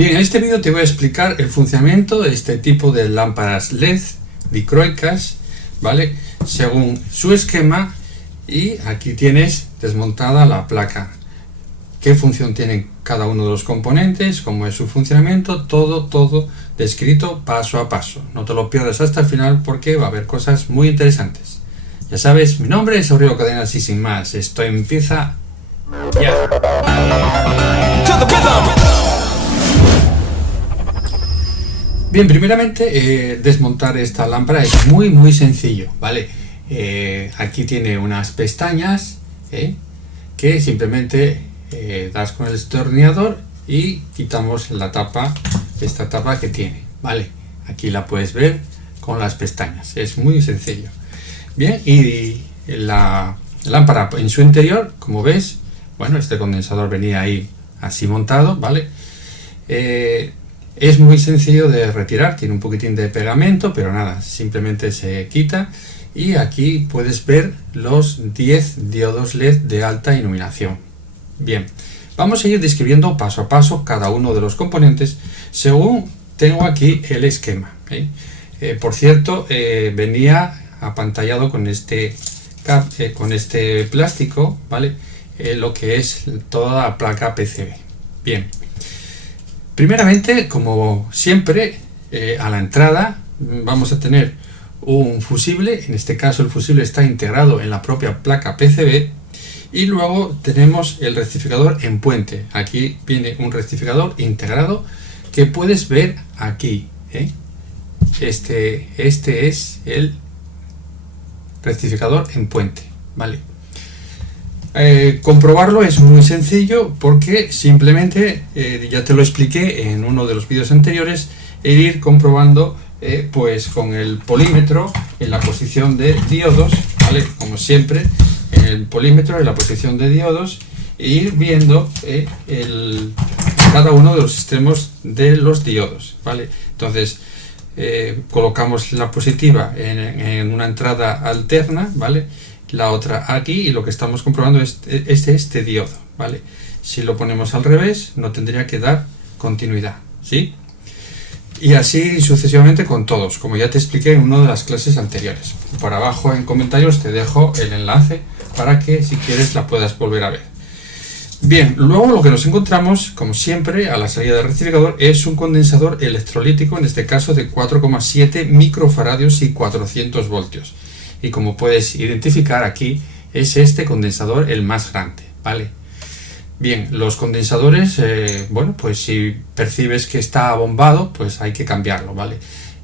Bien, en este vídeo te voy a explicar el funcionamiento de este tipo de lámparas LED dicroicas, ¿vale? Según su esquema, y aquí tienes desmontada la placa. Qué función tienen cada uno de los componentes, cómo es su funcionamiento, todo descrito paso a paso. No te lo pierdas hasta el final porque va a haber cosas muy interesantes. Ya sabes, mi nombre es Aurelio Cadenas y sin más, esto empieza ya. Bien, primeramente desmontar esta lámpara es muy sencillo, ¿vale? Aquí tiene unas pestañas que simplemente das con el destornillador y quitamos la tapa, esta tapa que tiene, ¿vale? Aquí la puedes ver con las pestañas, es muy sencillo. Bien, y la lámpara en su interior, como ves, bueno, este condensador venía ahí así montado, ¿vale? Es muy sencillo de retirar, tiene un poquitín de pegamento, pero nada, simplemente se quita. Y aquí puedes ver los 10 diodos LED de alta iluminación. Bien, vamos a ir describiendo paso a paso cada uno de los componentes según tengo aquí el esquema. Por cierto, venía apantallado con este plástico, ¿vale? Lo que es toda la placa PCB. Bien, primeramente, como siempre, a la entrada vamos a tener un fusible. En este caso el fusible está integrado en la propia placa PCB, y luego tenemos el rectificador en puente. Aquí viene un rectificador integrado que puedes ver aquí, Este es el rectificador en puente, ¿vale? Comprobarlo es muy sencillo porque simplemente, ya te lo expliqué en uno de los vídeos anteriores, ir comprobando pues con el polímetro en la posición de diodos, ¿vale? Como siempre, en el polímetro en la posición de diodos, e ir viendo cada uno de los extremos de los diodos, ¿vale? Entonces colocamos la positiva en una entrada alterna, ¿vale? La otra aquí, y lo que estamos comprobando es este diodo, ¿vale? Si lo ponemos al revés no tendría que dar continuidad, ¿sí? Y así sucesivamente con todos, como ya te expliqué en una de las clases anteriores. Por abajo en comentarios te dejo el enlace para que si quieres la puedas volver a ver. Bien, luego lo que nos encontramos, como siempre, a la salida del rectificador es un condensador electrolítico, en este caso de 4,7 microfaradios y 400 voltios. Y como puedes identificar aquí, es este condensador el más grande, ¿vale? Bien, los condensadores, bueno, pues si percibes que está abombado, pues hay que cambiarlo, ¿vale?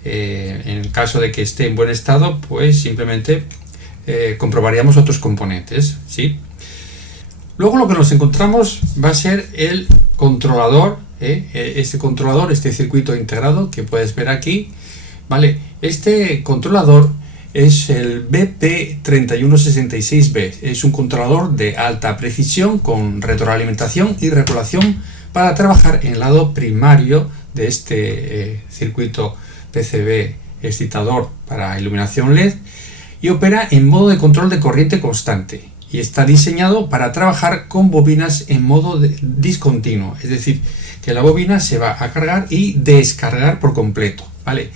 En el caso de que esté en buen estado, pues simplemente comprobaríamos otros componentes, ¿sí? Luego lo que nos encontramos va a ser el controlador, este circuito integrado que puedes ver aquí, ¿vale? Este controlador es el BP3166B, es un controlador de alta precisión con retroalimentación y regulación para trabajar en el lado primario de este circuito PCB excitador para iluminación LED, y opera en modo de control de corriente constante, y está diseñado para trabajar con bobinas en modo discontinuo, es decir, que la bobina se va a cargar y descargar por completo, ¿vale?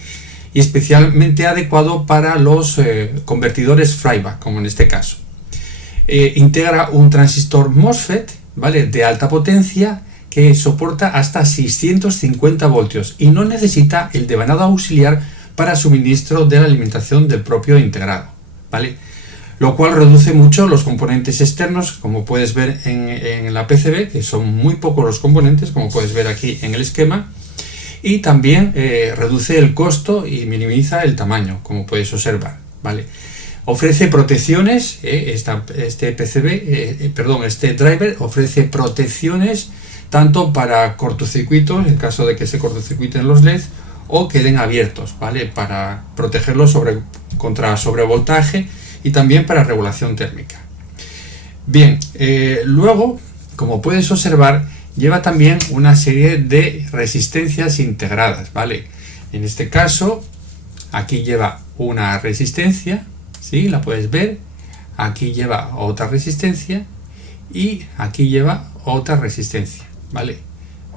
Y especialmente adecuado para los convertidores Freiberg, como en este caso. Integra un transistor MOSFET, ¿vale?, de alta potencia que soporta hasta 650 voltios y no necesita el devanado auxiliar para suministro de la alimentación del propio integrado, ¿vale? Lo cual reduce mucho los componentes externos, como puedes ver en la PCB, que son muy pocos los componentes, como puedes ver aquí en el esquema. Y también reduce el costo y minimiza el tamaño, como puedes observar, ¿vale? Ofrece protecciones, este driver ofrece protecciones tanto para cortocircuitos, en caso de que se cortocircuiten los LED o queden abiertos, ¿vale? Para protegerlos contra sobrevoltaje y también para regulación térmica. Bien, luego, como puedes observar, lleva también una serie de resistencias integradas, ¿vale? En este caso, aquí lleva una resistencia, ¿sí? La puedes ver. Aquí lleva otra resistencia y aquí lleva otra resistencia, ¿vale?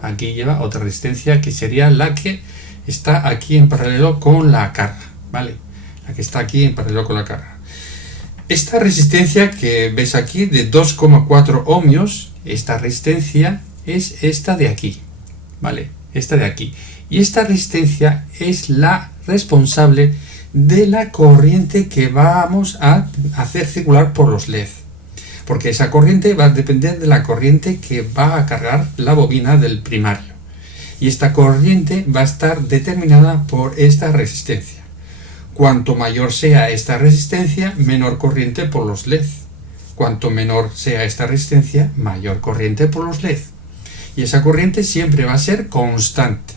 aquí lleva otra resistencia que sería la que está aquí en paralelo con la carga, ¿vale? La que está aquí en paralelo con la carga. Esta resistencia que ves aquí de 2,4 ohmios, esta resistencia es esta de aquí, ¿vale? Esta de aquí. Y esta resistencia es la responsable de la corriente que vamos a hacer circular por los LED. Porque esa corriente va a depender de la corriente que va a cargar la bobina del primario. Y esta corriente va a estar determinada por esta resistencia. Cuanto mayor sea esta resistencia, menor corriente por los LED. Cuanto menor sea esta resistencia, mayor corriente por los LED. Y esa corriente siempre va a ser constante.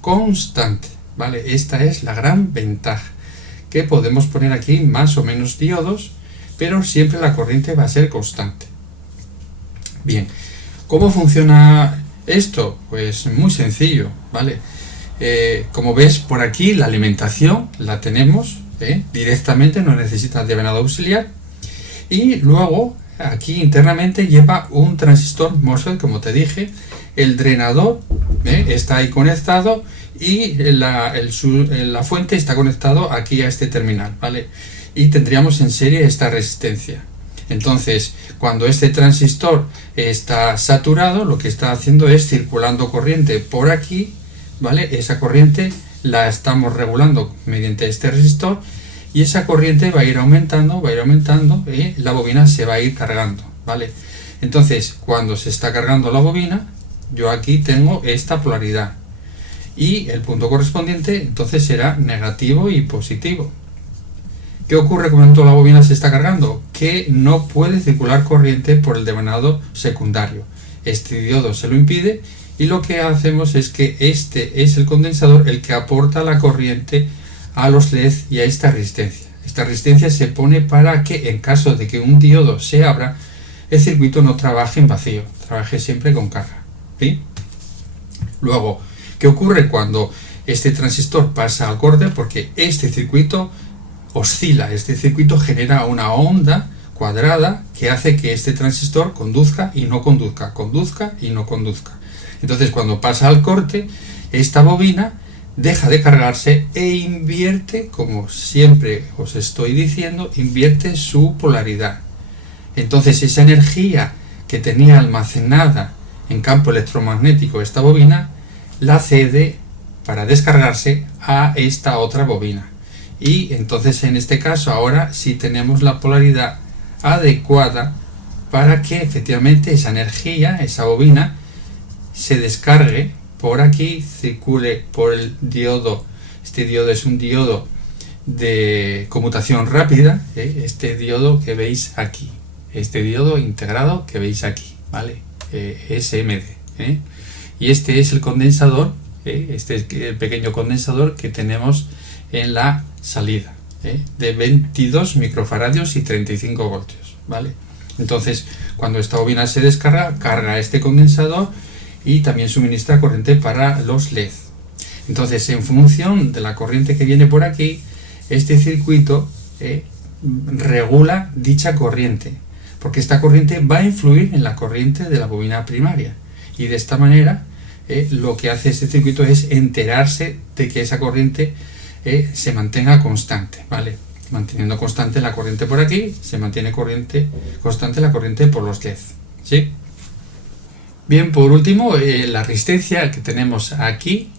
Constante, ¿vale? Esta es la gran ventaja. Que podemos poner aquí más o menos diodos, pero siempre la corriente va a ser constante. Bien, ¿cómo funciona esto? Pues muy sencillo, ¿vale? Como ves por aquí la alimentación la tenemos directamente, no necesita de venado auxiliar, y luego aquí internamente lleva un transistor MOSFET, como te dije. El drenador está ahí conectado y la fuente está conectado aquí a este terminal, ¿vale? Y tendríamos en serie esta resistencia. Entonces, cuando este transistor está saturado, lo que está haciendo es circulando corriente por aquí, ¿vale? Esa corriente la estamos regulando mediante este resistor y esa corriente va a ir aumentando y la bobina se va a ir cargando, ¿vale? Entonces, cuando se está cargando la bobina, yo aquí tengo esta polaridad y el punto correspondiente entonces será negativo y positivo. ¿Qué ocurre cuando la bobina se está cargando? Que no puede circular corriente por el devanado secundario. Este diodo se lo impide y lo que hacemos es que este es el condensador el que aporta la corriente a los LED y a esta resistencia. Esta resistencia se pone para que en caso de que un diodo se abra, el circuito no trabaje en vacío, trabaje siempre con carga, ¿sí? Luego, ¿qué ocurre cuando este transistor pasa al corte? Porque este circuito oscila, este circuito genera una onda cuadrada que hace que este transistor conduzca y no conduzca, conduzca y no conduzca. Entonces, cuando pasa al corte, esta bobina deja de cargarse e invierte, como siempre os estoy diciendo, invierte su polaridad. Entonces, esa energía que tenía almacenada en campo electromagnético esta bobina, la cede para descargarse a esta otra bobina. Y entonces en este caso ahora sí tenemos la polaridad adecuada para que efectivamente esa energía, esa bobina, se descargue por aquí, circule por el diodo. Este diodo es un diodo de conmutación rápida, este diodo que veis aquí, este diodo integrado que veis aquí, ¿vale? SMD, y este es el condensador, este es el pequeño condensador que tenemos en la salida, de 22 microfaradios y 35 voltios, ¿vale? Entonces, cuando esta bobina se descarga, carga este condensador y también suministra corriente para los LED. Entonces, en función de la corriente que viene por aquí, este circuito regula dicha corriente, porque esta corriente va a influir en la corriente de la bobina primaria, y de esta manera lo que hace este circuito es enterarse de que esa corriente se mantenga constante, ¿vale? Manteniendo constante la corriente por aquí, se mantiene constante la corriente por los LED, ¿sí? Bien, por último, la resistencia que tenemos aquí,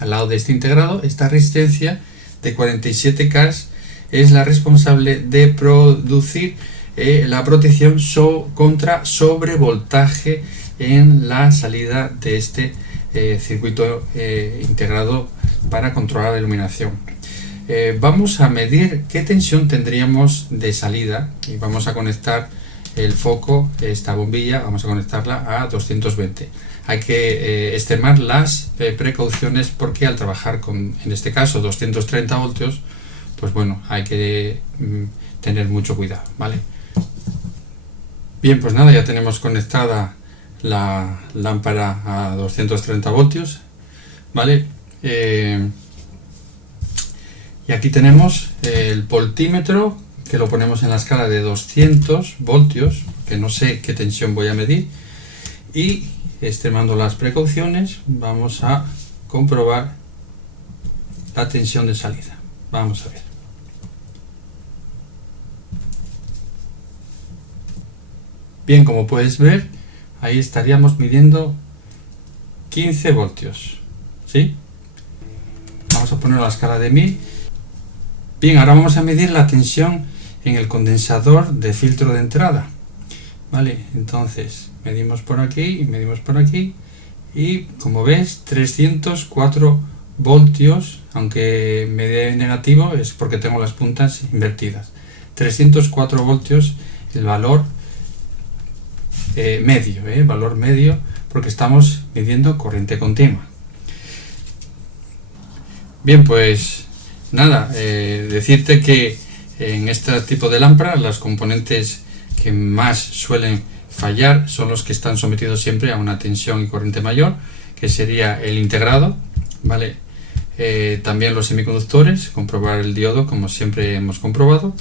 al lado de este integrado, esta resistencia de 47K es la responsable de producir la protección contra sobrevoltaje en la salida de este circuito integrado para controlar la iluminación. Vamos a medir qué tensión tendríamos de salida y vamos a conectar el foco, esta bombilla, vamos a conectarla a 220. Hay que extremar las precauciones porque al trabajar con, en este caso, 230 voltios, pues bueno, hay que tener mucho cuidado, ¿vale? Bien, pues nada, ya tenemos conectada la lámpara a 230 voltios, ¿vale? Y aquí tenemos el voltímetro, que lo ponemos en la escala de 200 voltios, que no sé qué tensión voy a medir, y extremando las precauciones, vamos a comprobar la tensión de salida. Vamos a ver. Bien, como puedes ver, ahí estaríamos midiendo 15 voltios, ¿sí? Vamos a poner la escala de 1000. Bien, ahora vamos a medir la tensión en el condensador de filtro de entrada, ¿vale? Entonces, medimos por aquí y medimos por aquí y, como ves, 304 voltios, aunque me dé negativo es porque tengo las puntas invertidas. 304 voltios, el valor valor medio, porque estamos midiendo corriente continua. Bien, pues nada, decirte que en este tipo de lámpara los componentes que más suelen fallar son los que están sometidos siempre a una tensión y corriente mayor, que sería el integrado, ¿vale? También los semiconductores, comprobar el diodo como siempre hemos comprobado,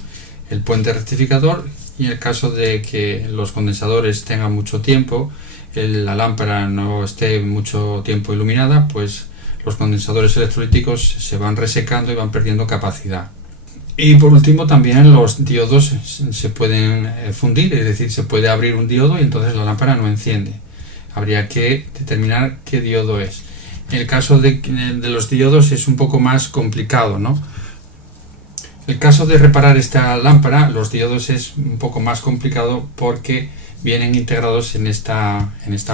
el puente rectificador, y en el caso de que los condensadores tengan mucho tiempo, la lámpara no esté mucho tiempo iluminada, pues los condensadores electrolíticos se van resecando y van perdiendo capacidad. Y por último, también los diodos se pueden fundir, es decir, se puede abrir un diodo y entonces la lámpara no enciende. Habría que determinar qué diodo es. En el caso de los diodos es un poco más complicado, ¿no? El caso de reparar esta lámpara, los diodos es un poco más complicado porque vienen integrados en esta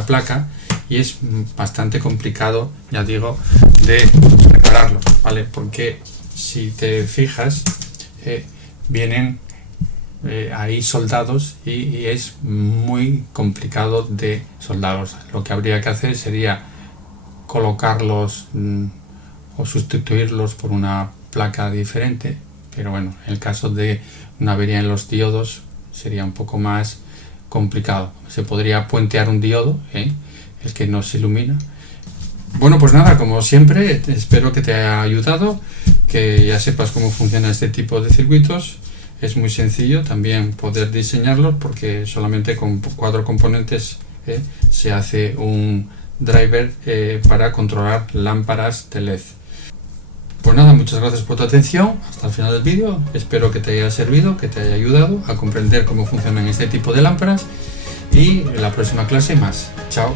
placa y es bastante complicado, ya digo, de repararlos, ¿vale? Porque si te fijas, vienen ahí soldados y es muy complicado de soldarlos. Lo que habría que hacer sería colocarlos o sustituirlos por una placa diferente, pero bueno, en el caso de una avería en los diodos sería un poco más complicado. Se podría puentear un diodo, el que no se ilumina. Bueno, pues nada, como siempre, espero que te haya ayudado, que ya sepas cómo funciona este tipo de circuitos. Es muy sencillo también poder diseñarlos porque solamente con 4 componentes se hace un driver para controlar lámparas de LED. Pues nada, muchas gracias por tu atención hasta el final del vídeo. Espero que te haya servido, que te haya ayudado a comprender cómo funcionan este tipo de lámparas y en la próxima clase más. Chao.